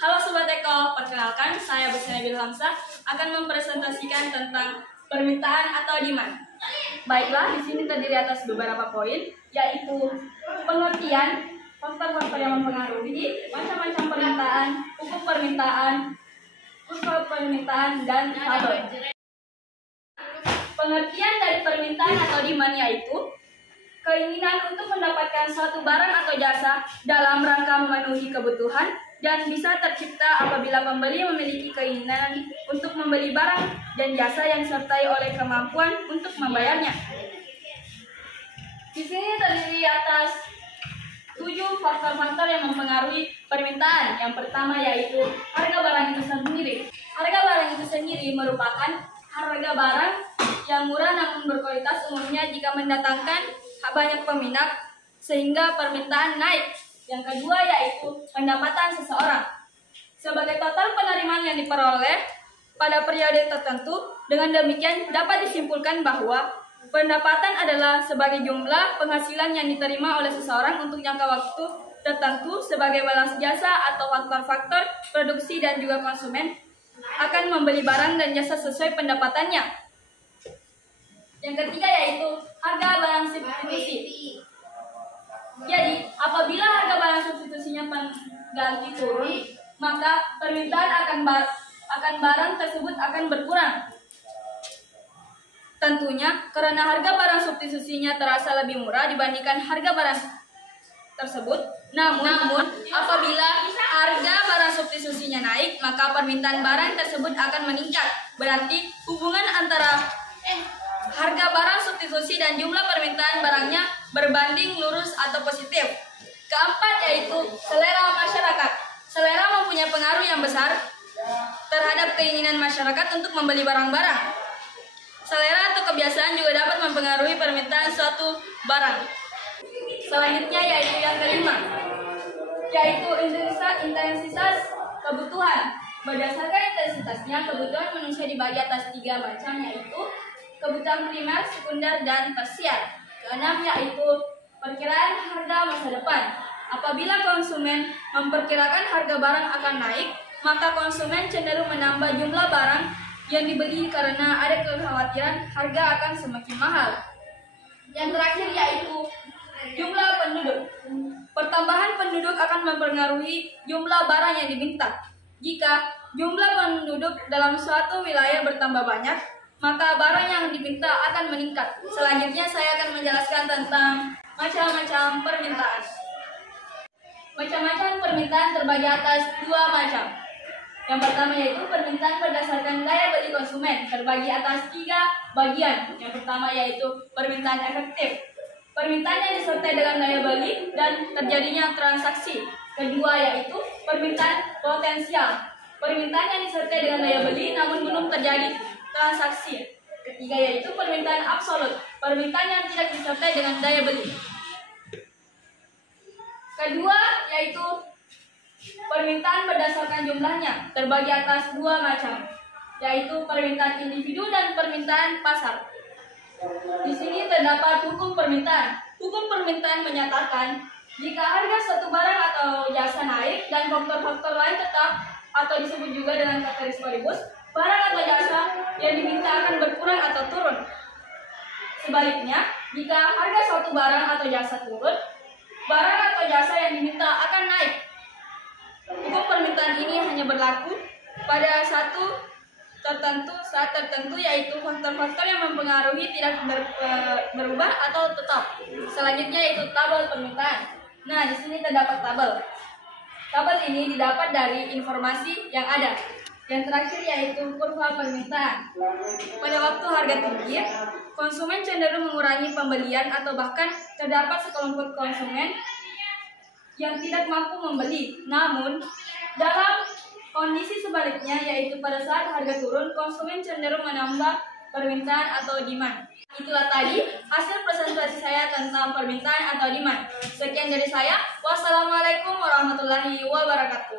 Halo Sobat Eko, perkenalkan saya Busana Bilhamsa akan mempresentasikan tentang permintaan atau demand. Baiklah, di sini terdiri atas beberapa poin, yaitu pengertian, faktor-faktor yang mempengaruhi, macam-macam permintaan, hukum permintaan, dan tabel. Pengertian dari permintaan atau demand yaitu keinginan untuk mendapatkan suatu barang atau jasa dalam rangka memenuhi kebutuhan dan bisa tercipta apabila pembeli memiliki keinginan untuk membeli barang dan jasa yang disertai oleh kemampuan untuk membayarnya. Di sini terdiri atas 7 faktor-faktor yang mempengaruhi permintaan. Yang pertama yaitu harga barang itu sendiri. Harga barang itu sendiri merupakan harga barang yang murah namun berkualitas, umumnya jika mendatangkan banyak peminat sehingga permintaan naik. Yang kedua yaitu pendapatan seseorang. Sebagai total penerimaan yang diperoleh pada periode tertentu, dengan demikian dapat disimpulkan bahwa pendapatan adalah sebagai jumlah penghasilan yang diterima oleh seseorang untuk jangka waktu tertentu sebagai balas jasa atau faktor-faktor produksi dan juga konsumen akan membeli barang dan jasa sesuai pendapatannya. Yang ketiga yaitu harga barang substitusi. Jadi, apabila harga barang substitusinya pengganti turun, maka permintaan akan barang tersebut akan berkurang. Tentunya, karena harga barang substitusinya terasa lebih murah dibandingkan harga barang tersebut. Namun, apabila harga barang substitusinya naik, maka permintaan barang tersebut akan meningkat. Berarti, hubungan antara harga barang substitusi dan jumlah permintaan barangnya berbanding lurus atau positif. Keempat yaitu selera masyarakat. Selera mempunyai pengaruh yang besar terhadap keinginan masyarakat untuk membeli barang-barang. Selera atau kebiasaan juga dapat mempengaruhi permintaan suatu barang. Selanjutnya yaitu yang kelima, yaitu intensitas kebutuhan. Berdasarkan intensitasnya, kebutuhan manusia dibagi atas 3 macam, yaitu kebutuhan primer, sekunder, dan tersier. Keenam yaitu perkiraan harga masa depan. Apabila konsumen memperkirakan harga barang akan naik, maka konsumen cenderung menambah jumlah barang yang dibeli karena ada kekhawatiran harga akan semakin mahal. Yang terakhir yaitu jumlah penduduk. Pertambahan penduduk akan mempengaruhi jumlah barang yang diminta. Jika jumlah penduduk dalam suatu wilayah bertambah banyak, maka barang yang diminta akan meningkat. Selanjutnya saya akan menjelaskan tentang macam-macam permintaan. Macam-macam permintaan terbagi atas 2 macam. Yang pertama yaitu permintaan berdasarkan daya beli konsumen, terbagi atas 3 bagian. Yang pertama yaitu permintaan efektif. Permintaan yang disertai dengan daya beli dan terjadinya transaksi. Kedua yaitu permintaan potensial. Permintaan yang disertai dengan daya beli namun belum terjadi transaksi. Ketiga yaitu permintaan absolut, permintaan yang tidak disertai dengan daya beli. Kedua yaitu permintaan berdasarkan jumlahnya, terbagi atas 2 macam, yaitu permintaan individu dan permintaan pasar. Di sini terdapat hukum permintaan. Hukum permintaan menyatakan jika harga suatu barang atau jasa naik dan faktor-faktor lain tetap atau disebut juga dengan kata paribus, barang atau jasa yang diminta akan berkurang atau turun. Sebaliknya, jika harga suatu barang atau jasa turun, barang atau jasa yang diminta akan naik. Hukum permintaan ini hanya berlaku pada saat tertentu, yaitu faktor-faktor yang mempengaruhi tidak berubah atau tetap. Selanjutnya yaitu tabel permintaan. Nah, di sini terdapat tabel. Tabel ini didapat dari informasi yang ada. Yang terakhir yaitu kurva permintaan. Pada waktu harga tinggi, konsumen cenderung mengurangi pembelian atau bahkan terdapat sekelompok konsumen yang tidak mampu membeli. Namun, dalam kondisi sebaliknya, yaitu pada saat harga turun, konsumen cenderung menambah permintaan atau demand. Itulah tadi hasil presentasi saya tentang permintaan atau demand. Sekian dari saya. Wassalamualaikum warahmatullahi wabarakatuh.